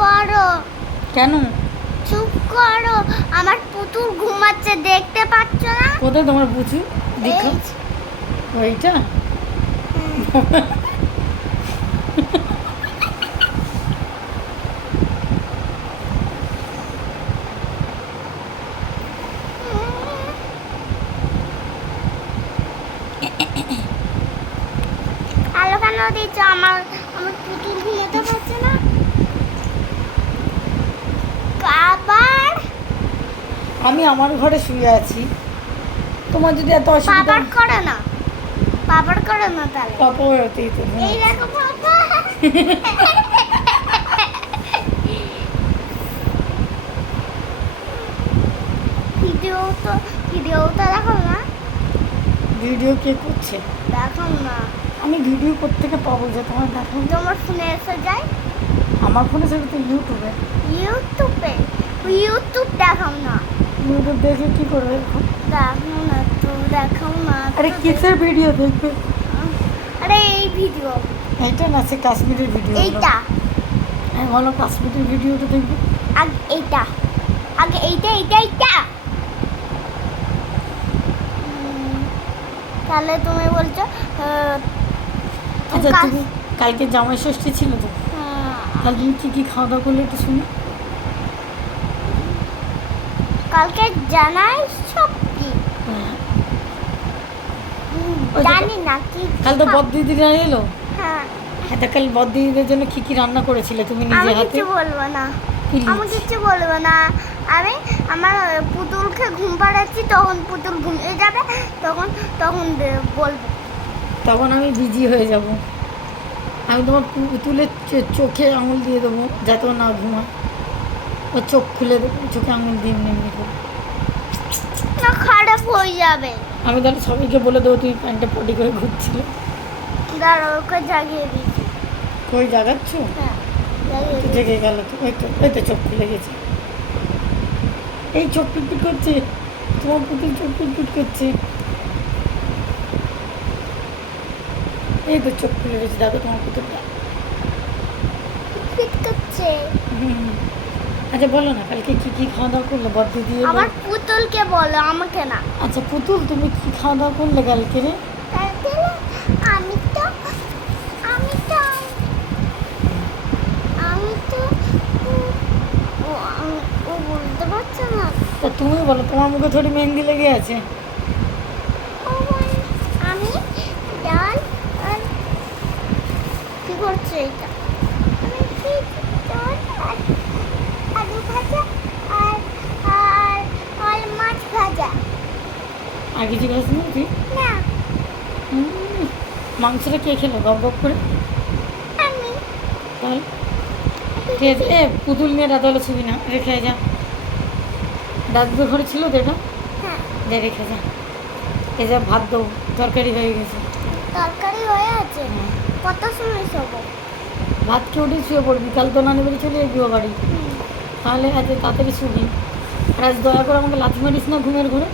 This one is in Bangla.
করো। কেন? চুপ করো, আমার পুতুল ঘুমাচ্ছে, দেখতে পাচ্ছ না? কোথায় তোমার পুচু? দেখো ওইটা। আলো কেন দিচ্ছ? আমার আমার পুতুল ঘুমাতে পারছে না। আবার আমি আমার ঘরে শুয়ে আছি, তোমার যদি এত অসুবিধা। বাবার করে না, বাবার করে না তাহলে। পাপা ওতেই তো এই দেখো বাবা। ভিডিওটা দেখো না, ভিডিও কে করছে? দেখো না। আমি ভিডিও করতে থেকে পাবো যে তোমার দেখো? তোমার ফোনে এসে যায়। আমার ফোনে সেটা তো ইউটিউবে। ইউটিউবে? ইউটিউব দেখাও না। ইউটিউব দেখে কি করবে এখন? দেখো না তো, দেখাও না। আরে কিসের ভিডিও দেখবে? আরে এই ভিডিও। এইটা না, সে কাশ্মীরের ভিডিও। এইটা হ্যাঁ বলো, কাশ্মীরের ভিডিওটা দেখবে। আগে এইটা, আগে এইটা এইটা এইটা। তাহলে তুমি বলছো আচ্ছা কাজ- তুমি কালকে জামাই ষষ্ঠী ছিল তো, তাহলে তুমি কী কী খাওয়া দাওয়া করলে একটু শুনি। কালকে জানাই সব কি হ্যাঁ। ওই যে জানি না কি কাল তো বদ্দিদিরা এলো। হ্যাঁ, হ্যাঁ, তা কাল বদ্দিদিদের জন্য কী কী রান্না করেছিলে তুমি আমি নিজে হাতে? কিছু বলবো না, Please. আমি কিছু বলবো না। আমি আমার পুতুলকে ঘুম পাড়াচ্ছি, তখন পুতুল ঘুমিয়ে যাবে, তখন তখন বলবো। তখন আমি বিজি হয়ে যাব। আমি তোমার পুতুলের চোখে আঙুল দিয়ে দেবো যাতে ও না ঘুমায়। ও চোখ খুলে দেবো, চোখে আঙুল দিয়ে এমনি এমনি করে। না, খারাপ হয়ে যাবে। আমি তাহলে সবাইকে বলে দেবো তুমি প্যান্টে পটি করে ঘুরছিলে। দাঁড়াও, ওকে জাগিয়ে দিচ্ছি। কই জাগাচ্ছ? হ্যাঁ, জাগিয়ে তো দিচ্ছি। জেগে গেল তো, ওই তো চোখ খুলে গেছে। এই চোখ পিটপিট করছে, তোমার পুতুল চোখ পিটপিট করছে। এই তো চোখ খুলে গেছে, দেখো তোমার পুতুলটা। ফিট করছে। হুম। আচ্ছা বলো না, কালকে কী কী খাওয়া দাওয়া করলে বদ্দি দিয়ে? আমার পুতুলকে বলো, আমাকে না। আচ্ছা পুতুল, তুমি কী খাওয়া দাওয়া করলে কালকে রে? আমি তো আমি তো আমি তো ও বলতে পারছে না। তা তুমি বলো, তোমার মুখে থোড়ি মেহেন্দি লেগে আছে। আমি ডাল আর কি করছে এটা? আমি কি ডাল আর আলু ভাজা আর আর আর মাছ ভাজা। আর কিছু খাস না তুই? না, মাংসটা কে খেলো গপ গপ করে? আমি তাহলে ঠিক আছে, এ পুতুল নিয়ে রাত হলে ছবি না, রেখে যা। দাদুদের ঘরে ছিল তো এটা, হ্যাঁ, যা রেখে যা। এ যা ভাত দেবো, তরকারি হয়ে গেছে। তরকারি হয়ে আছে। কত সময় শোবো? ভাত খেয়ে উঠে শুয়ে পড়বি, কাল তো নানি বাড়ি চলে যাবি ও বাড়ি। তাহলে আজ তাড়াতাড়ি শুবি। আর আজ দয়া করে আমাকে লাথি মারিস না ঘুমের ঘরে।